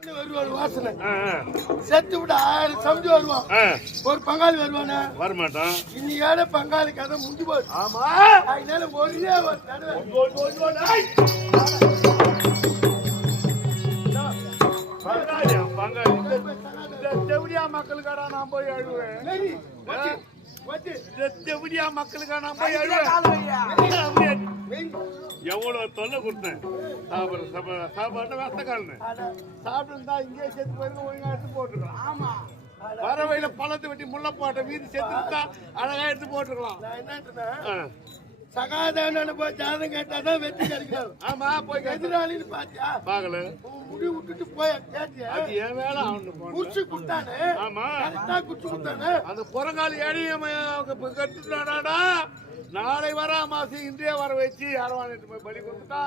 வாசனை செத்து விட 1000 சமைச்சு வருவான். ஒரு பங்காளி வருவானே வரமாட்டான். இன்னையோட பங்காளி கதை முடிஞ்சு போகுது. ஆமா அதனால ஒரே ஒரு செவிடியா மக்களுக்காடா நான் போய் அழுவேன். செவிடியா மக்களுக்கா நான் போய் அழுவேன். எவ்வளவு தொல்லை கொடுத்தேன். சாப்பாடு வசக்காலன்னு சாப்பிட்டு இங்கே செத்து போயிருந்து ஒழுங்கா எடுத்து போட்டுருக்கலாம். ஆமா வரவையில பழத்தை வெட்டி முள்ளப்பாட்டை வீதி செத்துட்டா அழகா எடுத்து போட்டுருக்கலாம். என்ன சகாதான போய் ஜாதகம் கேட்டாதான் வெற்றி கிடைக்கும். ஆமா போய் எதிராளின்னு பாத்தியா பாக்கல முடிவு விட்டுட்டு போய் கேட்டியா அது என் வேலை. அவனு குச்சி குத்தானே. ஆமா குச்சி குத்தானே. அந்த புறங்கால ஏடியும் கட்டுட்டாடா. நாளை வர அமாசி இந்தியா வர வச்சு அரவாணிட்டு போய் பலி கொடுத்துட்டா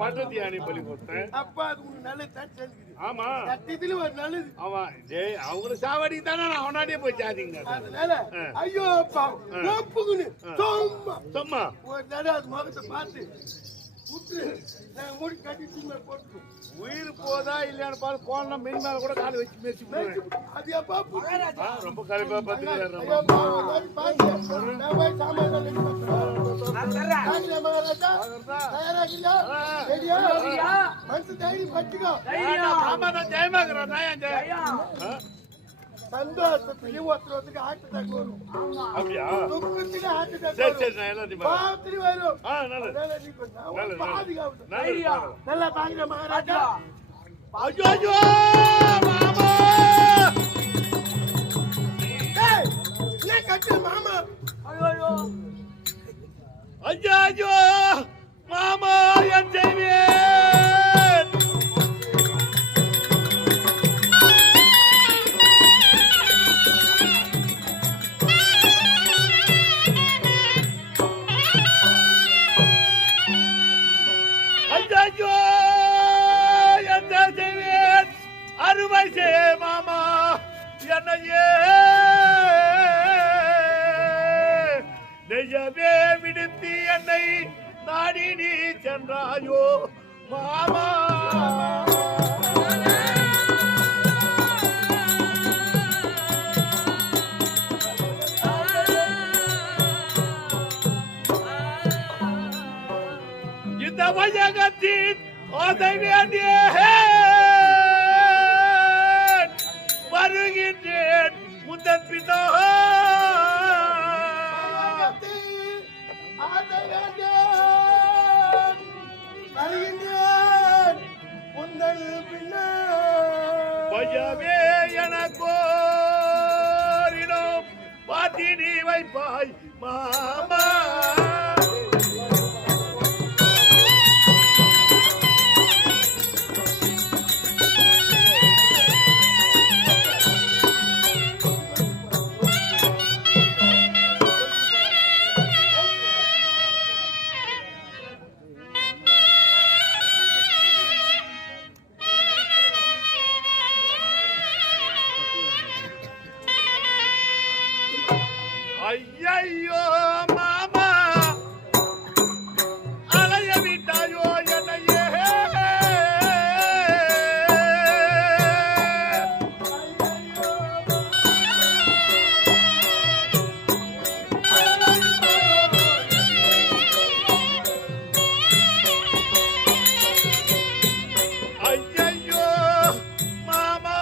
பட்டத்து யானை பலி கொடுத்தேன். அப்ப அது உங்களுக்கு நல்லது. ஆமா சத்தியத்துல ஒரு நல்லது. ஆமா அவங்கள சாவடிக்கு தானே நான் அவனாடியே போய் சாதிங்க. அதனால ஐயோ ஒப்புக்குன்னு சும்மா சும்மா ஒரு தடவை அது முகத்தை பார்த்து விட்டு மூடி கட்டி போட்டு உயிர் போதா இல்லையான்னு பாரு. போனா மீன் மேல கூட காலை வச்சு மேய்ச்சி அது எப்பா ரொம்ப கலைப்பா பார்த்துக்கிறாரு. சந்தோஷத்துலயும் ஒருத்தருக்கு ஹார்ட் அட்டாக் வரும். அப்படியா? துக்கத்துல ஹார்ட் அட்டாக் சரி சரி நான் எல்லாத்தையும் பாத்துட்டு வரும். நல்லா பாக்குற மகாராஜா. ஐயோ ஐயோ மாமா ஏன் கட்டு மாமா? ஐயோ ஐயோ ஐயோ மாமா என் செய்வேன். ஐயோ என்ன செய்வேன்? அருமை செய்ய மாமா என்னையே நெய்யவே விடுத்து என்னை நாடி நீ சென்றாயோ மாமா. இந்த வையகத்தின் அதை வேண்டிய வருகின்றேன் முந்தன் பிதா. பையவே எனக்கோரிடம் பாத்தி நீ வைப்பாய் மாமா. ஐயோ மாமா அலைய விட்டாயோ என்னையே. ஐயோ மாமா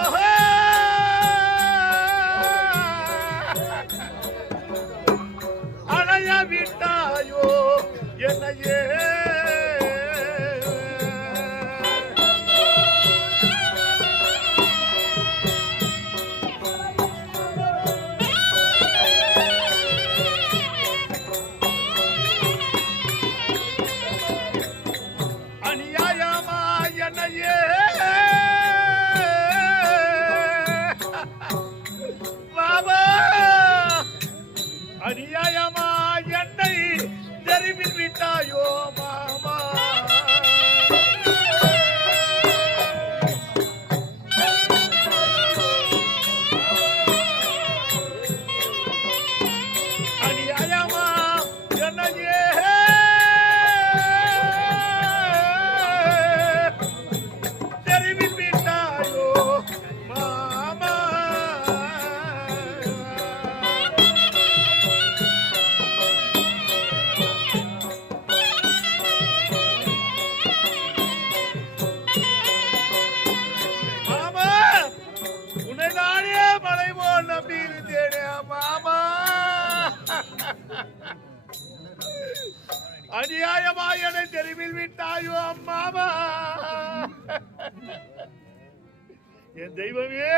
அநியாயமாயனை தெருவில் விட்டாயோ அம்மாவா. என் தெய்வமே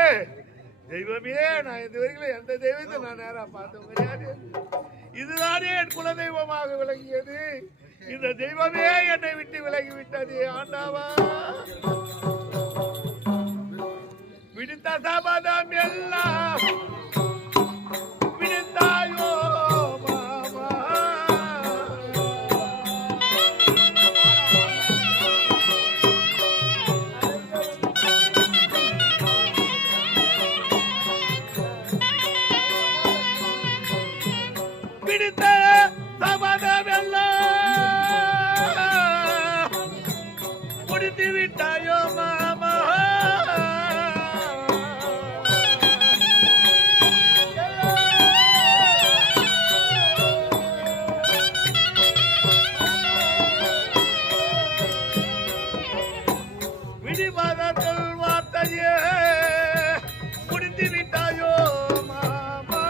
தெய்வமே, நான் இந்த வரைக்கும் எந்த தெய்வத்தை நான் நேரா பார்த்தோம் கிடையாது. இதுதானே என் குல தெய்வமாக விளங்கியது. இந்த தெய்வமே என்னை விட்டு விலகி விட்டது ஆண்டாவா. விடுத்த சபதம் எல்லாம் விடுத்தாயோ மாமா. விடுத்த சபதம் எல்லாம் முடித்து விட்டாயோ மாமா. விடிவாதத்தில் வார்த்தையே முடித்து விட்டாயோ மாமா.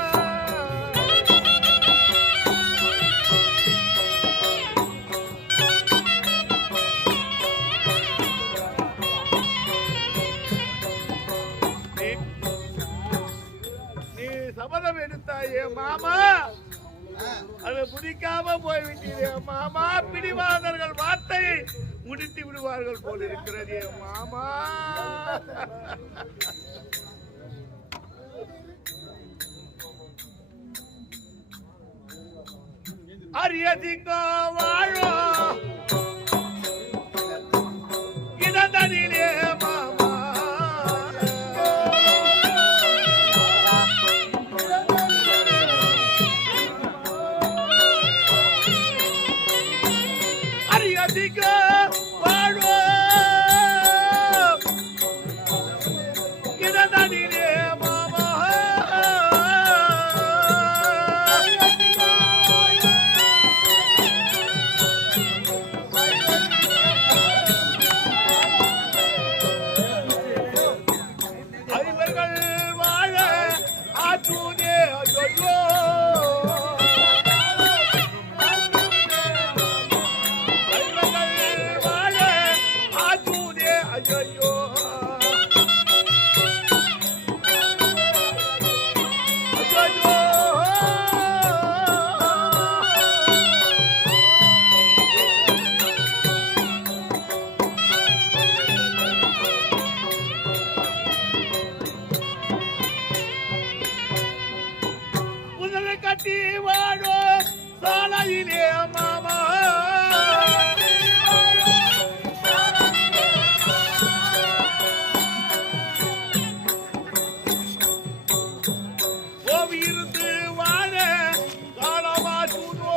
நீ சபதம் எடுத்தாயே மாமா, அதை முடிக்காம போய்விட்டீரே மாமா. பிடிவாதர்கள் வார்த்தையை முடித்து விடுவார்கள் போல் இருக்கிறது மாமா. அரியதிங்கோ வாழோ இடதனிலே மாமா. அரியதிங்கோ வாழோ இடதனிலே மாமா. ஐவர்கள் வாழ ஆற்றூனே ஐயோ. ஐவர்கள் வாழ ஆற்றூனே ஐயோ. ஐயோ முதலை கட்டி வாழோ சாலையிலே மாமா. ஓவி இருந்து வாழ காலமா சூதோ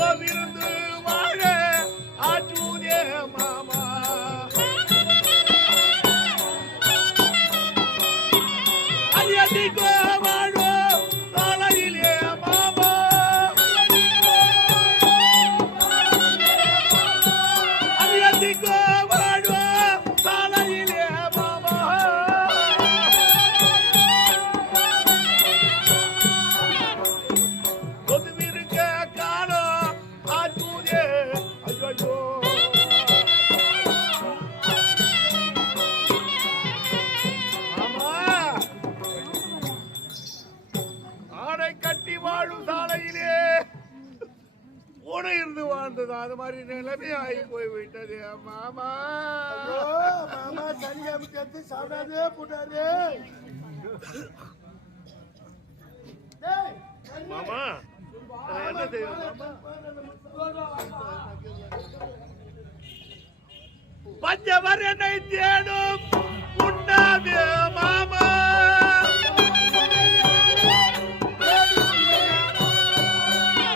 ஓவி இருந்து வாழ ஆச்சூதே மாமா. அரியதிங்கோ வாழோ சாலையிலே மாமா. அரியதிங்கோ வாழோ சாலையிலே மாமா. கொதுவிருக்க காணோ ஆச்சூதே ஐயோ. ஆமா, ஆடை கட்டி வாழும் சாலையிலே ஊனை இருந்து வாழ்ந்தது. அது மாதிரி நிலைமை ஆகி போய்விட்டது மாமா. ஐயோ, மாமா சனிக்கிழமை சேர்த்து சாப்பிடாதே போட்டாரு. டேய், மாமா நான் என்ன செய்வேன் மாமா? பஞ்சவர் என்னை தேடும் உண்ணாதே மாமா.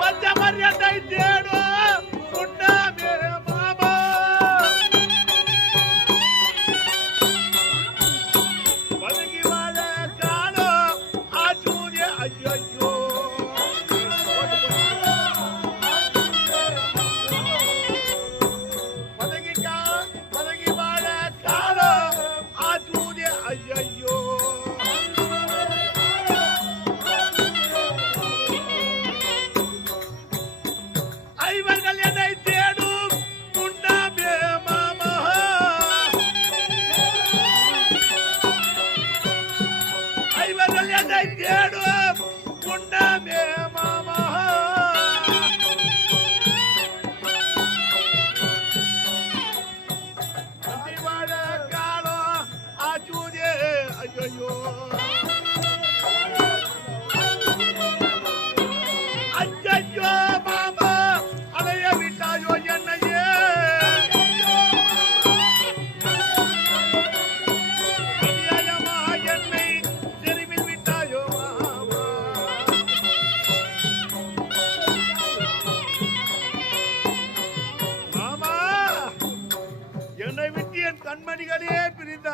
பஞ்சவர் என்னை தேடும் உண்ணாதே மாமா. பதுங்கி வாழ காணோ ஆச்சூரிய ஐயோ. பதுங்கி வாழ காணோ ஆச்சூரிய ஐயோ.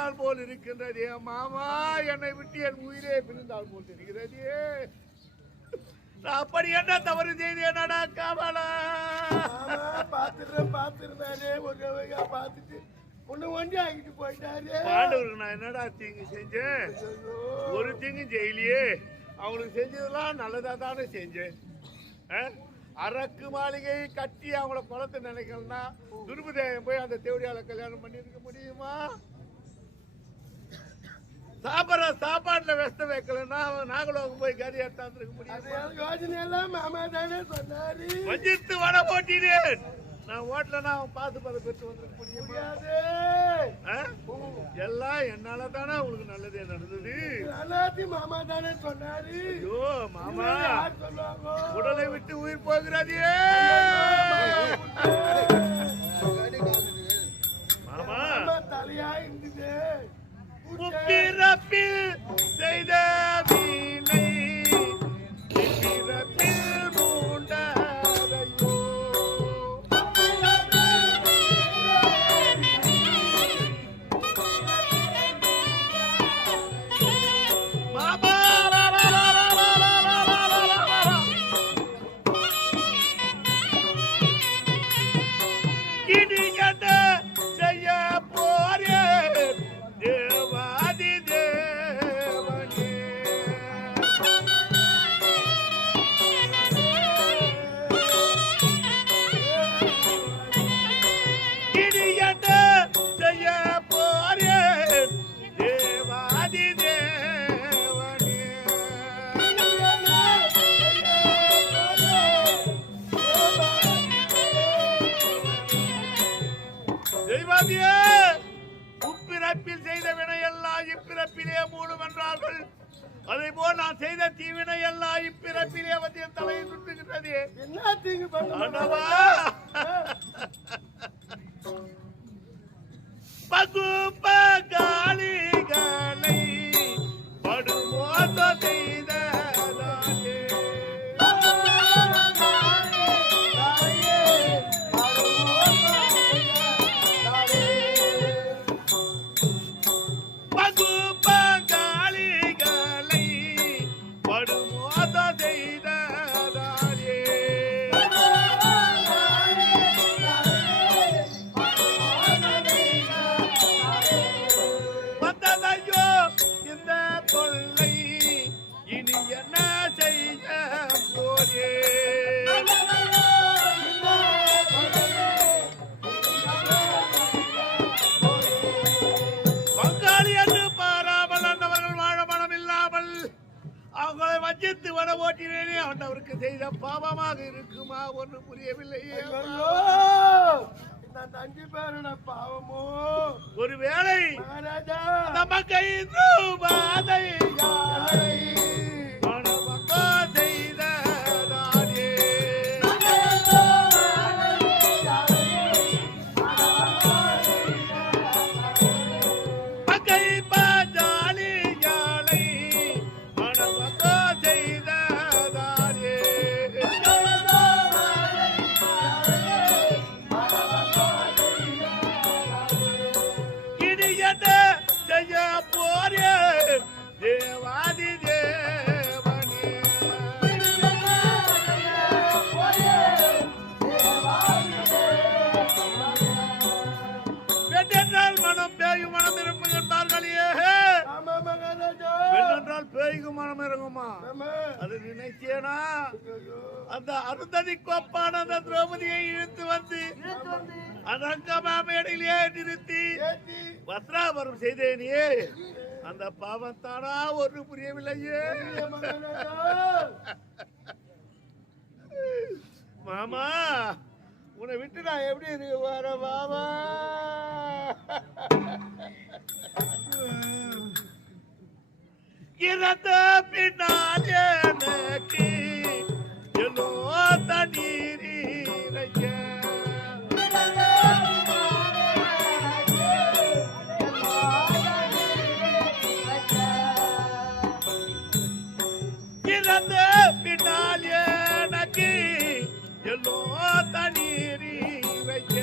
பிரிந்தால் போல் இருக்கின்றதே மாமா, என்னை விட்டு என் உயிரே பிரிந்தால் போல் இருக்கிறதே. நான் அப்படி என்ன தவறு செய்தேனடா காவலா? பாத்துருந்தானே ஒரு வகையா பாத்துட்டு ஒண்ணு ஒண்டி ஆகிட்டு போயிட்டாரு. பாண்டவருக்கு நான் என்னடா தீங்கு செஞ்சேன்? ஒரு தீங்கு செய்யலையே. அவங்களுக்கு செஞ்சதெல்லாம் நல்லதா தானே செஞ்சேன். அரக்கு மாளிகை கட்டி அவங்கள குளத்தை நினைக்கலன்னா துருபதேவன் போய் அந்த தேவடியால கல்யாணம் பண்ணி இருக்க முடியுமா? சாப்பாட்டுல வெஸ்ட வைக்கலன்னா நாகலோகம் போய் கறி எடுத்தாந்துருக்க முடியும்? யோசனை எல்லாம் மாமா தானே சொன்னாரு. வஞ்சித்து வட போட்டினேன். நான் ஓட்டலன்னா அவன் பார்த்து பெற்று வந்துருக்க முடியாது. எல்லாம் என்னால தானே உங்களுக்கு நல்லதே நடந்தது. எல்லாத்தையும் மாமா தானே சொன்னாரு. ஐயோ மாமா, உடலை விட்டு உயிர் போகிறதே மாமா. தலையா இருந்தது பிறப்பில் செய்த வீணை பிறப்பில் மூண்டதையோ. இனி என்ன செய்ய போறே தேவாதி தேவனே. இனி என்ன செய்ய போறே தேவாதி தேவனே. தெய்வாதியே, உப்பிறப்பில் செய்த வினை எல்லாம் இப்பிறப்பிலே மூடும் என்றார்கள். அதே போல் நான் செய்த தீவினை எல்லாம் இப்பிறப்பிலே வந்து என் தலையை சுட்டுகின்றது. என்ன தீங்கு ஆண்டவா, பகுப்ப காளிகளை படுமோத செய்த அவங்களை வஞ்சித்து வட ஓட்டினேனே அவருக்கு செய்த பாவமாக இருக்குமா? ஒன்று புரியவில்லையே. அஞ்சு பேரோட பாவமோ ஒருவேளை மகாராஜா நமக்கு பாதை தேவாதி தேவனே. பெண்ணென்றால் மனம் பேயும் மனம் இருக்கும் என்பார்களே. பெண்ணென்றால் பேய்க்கும் மனம் இருக்குமா? அது நினைச்சேனா? அந்த அருந்ததி கோப்பான அந்த திரௌபதியை இழுத்து வந்து அந்த மேடையிலே நிறுத்தி வஸ்திராபரம் செய்தேனே, அந்த பாவம் தானா ஒரு புரியவில்லையே. மாமா, உன்னை விட்டு நான் எப்படி இருக்கு வர மாமா? இறந்த பின்னால் எனக்கு எல்லோ தண்ணீர் இறந்த பின்னால் எனக்கு எல்லோ தண்ணீர் வைக்க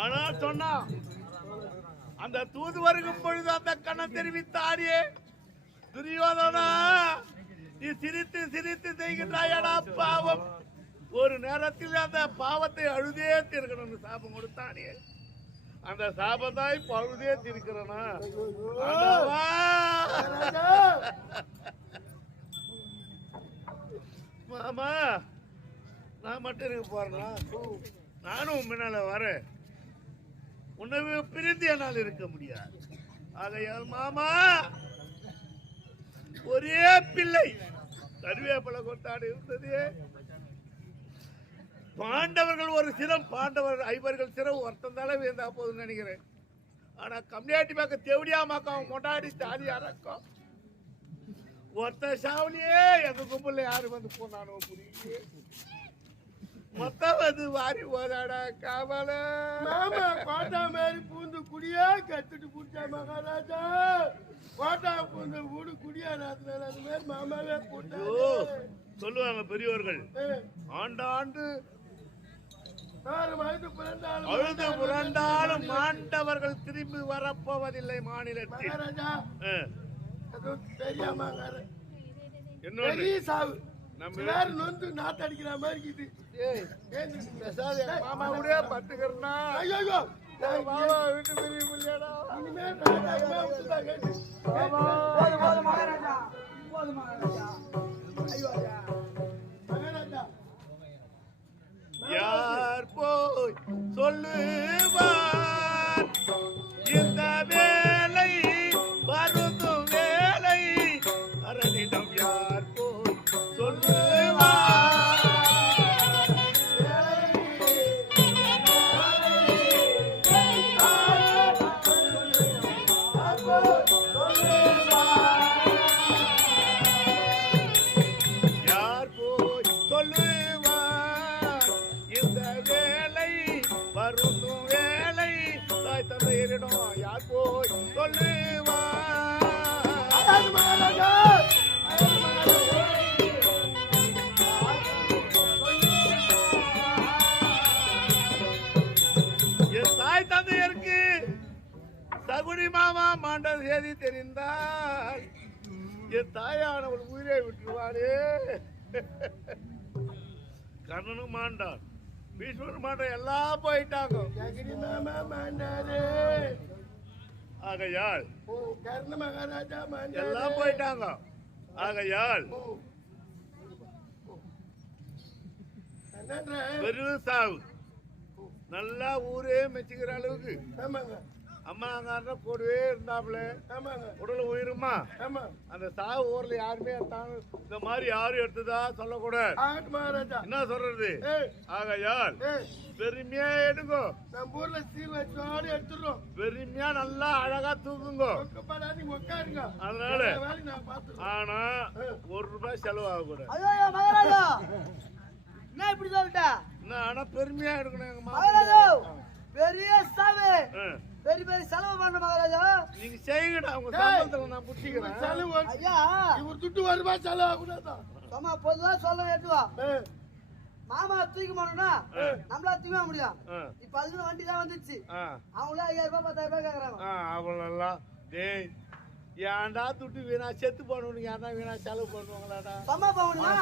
ஆனா சொன்னா அந்த தூது வருகும் பொழுது அந்த கண்ணன் தெரிவித்தாரியே, துரியோதனா நீ சிரித்து சிரித்து செய்கின்றாயடா பாவம், ஒரு நேரத்தில் அந்த பாவத்தை அழுதே தீர்க்கணும்னு சாபம் கொடுத்தானே, அந்த சாபத்தாய் பழுதே தீர்க்கிறனா? மாமா நான் மட்டும் இருக்க போறேன்னா, நானும் முன்னால வரேன், உன்னை பிரிந்து என்னால் இருக்க முடியாது. ஆகையால் மாமா ஒரே பிள்ளை கருவேப்பலை கொண்டாடு இருந்தது, பாண்டவர்கள் ஒரு சிரம், பாண்டவர்கள் 5 சிரம் ஒருத்தன் தானே வேந்தா போதுன்னு நினைக்கிறேன். ஆனா கம்யூனிட்டி பக்கம் தேவடியாமாக்க அவன் கொண்டாடி தாலி அறக்கும் ஒருத்த சாவலியே எங்க கும்பல யாரு வந்து போனானோ புரியுது, மொத்தம் வந்து வாரி போதாடா காவல. மாமா கோட்டா மாதிரி பூந்து குடியா கத்துட்டு புடிச்சா மகாராஜா, கோட்டா பூந்து வீடு குடியாராதுனால அந்த மாதிரி மாமாவே போட்டா சொல்லுவாங்க பெரியவர்கள், ஆண்டாண்டு அழுது புரண்டாலும் மாண்டவர்கள் திரும்பி வரப்போவதில்லை மாநிலத்தில். பெரிய சாவு நம்ம நொந்து நாத்தடிக்கிற மாதிரி இது. மாமா கூட பத்துக்கிறா, ஐயோ மாமா வீட்டு பெரிய முடியாடா. யார் போய் சொல்லுவார் இந்த வேலை வருந்தும் வேலை, அரணிடம் யார் போய் சொல்லுவார்? யார் போய் சொல்லுவார் இந்த வேலை வருந்தும் வேலை, தாய் தந்தையரிடம் யார் போய் சொல்லுவார்? என் தாய் தந்தையருக்கு சகுனி மாமா மாண்ட செய்தி தெரிந்தால் என் தாயானவள் உயிரை விட்டுருவாரே. கர்ணனும் மாண்டான், பீஷ்மர் மாண்டான், எல்லாம் போயிட்டாங்க. மாமா மாண்டாரு, ஆகையால் கர்ண மகாராஜா எல்லாம் போயிட்டாங்க. ஆகையால் வெறும் சாவு நல்லா ஊரே மெச்சுக்கிற அளவுக்கு அம்மா அங்க கூடவே இருந்தாப்புல உடல உயிருமா. அந்த சாவு ஊர்ல யாருமே எடுத்தாங்க, இந்த மாதிரி யாரும் எடுத்ததா சொல்லக்கூடாது. என்ன சொல்றது? ஆகையால் பெருமையா எடுங்க, நம்ம ஊர்ல சீர்வச்சோடு எடுத்துறோம், பெருமையா நல்லா அழகா தூக்குங்க, உட்காருங்க. அதனால ஆனா ₹1 செலவு ஆகக்கூடாது. என்ன இப்படி சொல்லிட்ட? ஆனா பெருமையா எடுக்கணும் எங்க மகாராஜா. பெரிய சாவு, பெரிய பெரிய செலவு பண்ண மகாராஜா. நீங்க செய்யுங்கடா, உங்க சம்பளத்துல நான் புடிச்சிக்கிறேன். செலவு ஐயா இவர் துட்டு ₹1 செலவு ஆகக்கூடாது. சும்மா பொதுவா சொல்ல எட்டுவா. மாமா தூக்கி போனோம்னா நம்மளா தூக்க முடியும். இப்ப அதுக்கு வண்டி தான் வந்துச்சு, அவங்களே ₹5000 ₹10,000 கேக்குறாங்க. அவ்வளோ டேய், ஏன்டா துட்டு வீணா செத்து போனவனுக்கு யாரா வீணா செலவு பண்ணுவாங்களாடா? சும்மா போகணுமா?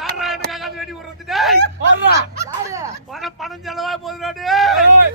யாரா எனக்காக வெடி விடுறது? டேய் போடுறா, யாரு பணம் செலவா போகுதுடா. டேய்